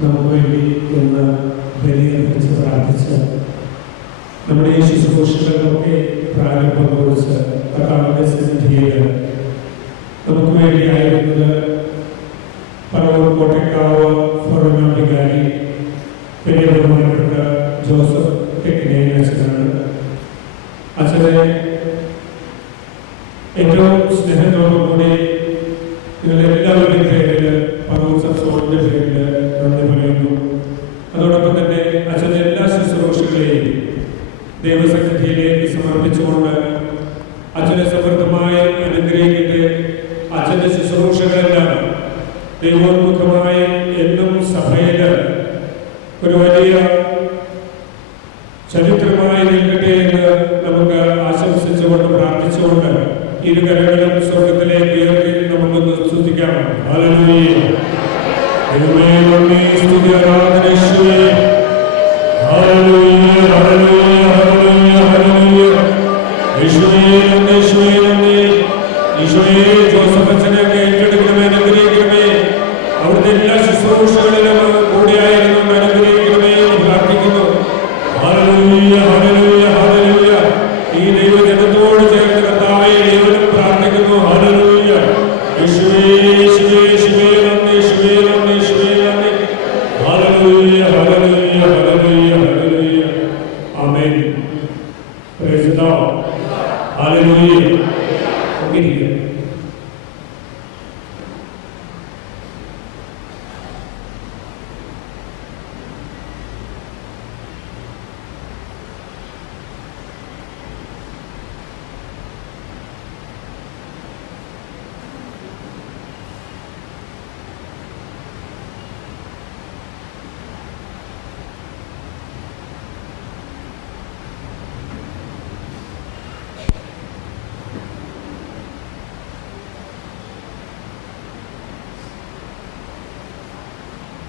നമുക്ക് വേണ്ടി എന്ന് ബലിയർപ്പിച്ച് പ്രാർത്ഥിച്ച് നമ്മുടെ ഈ ശുശ്രൂഷകളൊക്കെ പ്രാരംഭം കുറിച്ച് കർത്താവിന്റെ സന്നിധിയിൽ നമുക്ക് വേണ്ടിയായിരുന്നത് പറവൂർ കോട്ടക്കാവ് ഫോറം വികാരി വലിയ ബഹുമാനപ്പെട്ട ജോസഫ് ടെക്കിനെ അച്ഛനാണ്. അച്ഛനെ ഏറ്റവും സ്നേഹത്തോടുകൂടി നിങ്ങളെല്ലാവരുടെയും പേരിൽ പറവൂർ സബ്സോണിന്റെ പേരിൽ നന്ദി പറയുന്നു. അതോടൊപ്പം തന്നെ അച്ഛൻ്റെ എല്ലാ ശുശ്രൂഷകളെയും ദൈവസന്നിധിയിലേക്ക് സമർപ്പിച്ചുകൊണ്ട് അച്ഛനെ സമൃദ്ധമായി അനുഗ്രഹിക്കട്ടെ. അച്ഛൻ്റെ ശുശ്രൂഷകളെല്ലാം ദൈവോന്മുഖമായി എന്നും സഭയിൽ ഒരു വലിയ ചരിത്രമായി നിൽക്കട്ടെ എന്ന് നമുക്ക് ആശംസിച്ചുകൊണ്ട് പ്രാർത്ഥിച്ചുകൊണ്ട് ഇരുകരങ്ങളും സ്വർഗത്തിലേക്ക് ഉയർത്തി നമുക്കൊന്ന് സ്തുതിക്കാം. ഹല്ലേലൂയ. ദൈവമേ നന്ദി, സ്തുതി, ആരാധന യേശുവേ. Hallelujah, hallelujah, hallelujah, hallelujah. യേശുവേ നന്ദി, യേശുവേ നന്ദി. യേശുവേ ജോസഫ് അച്ഛനെ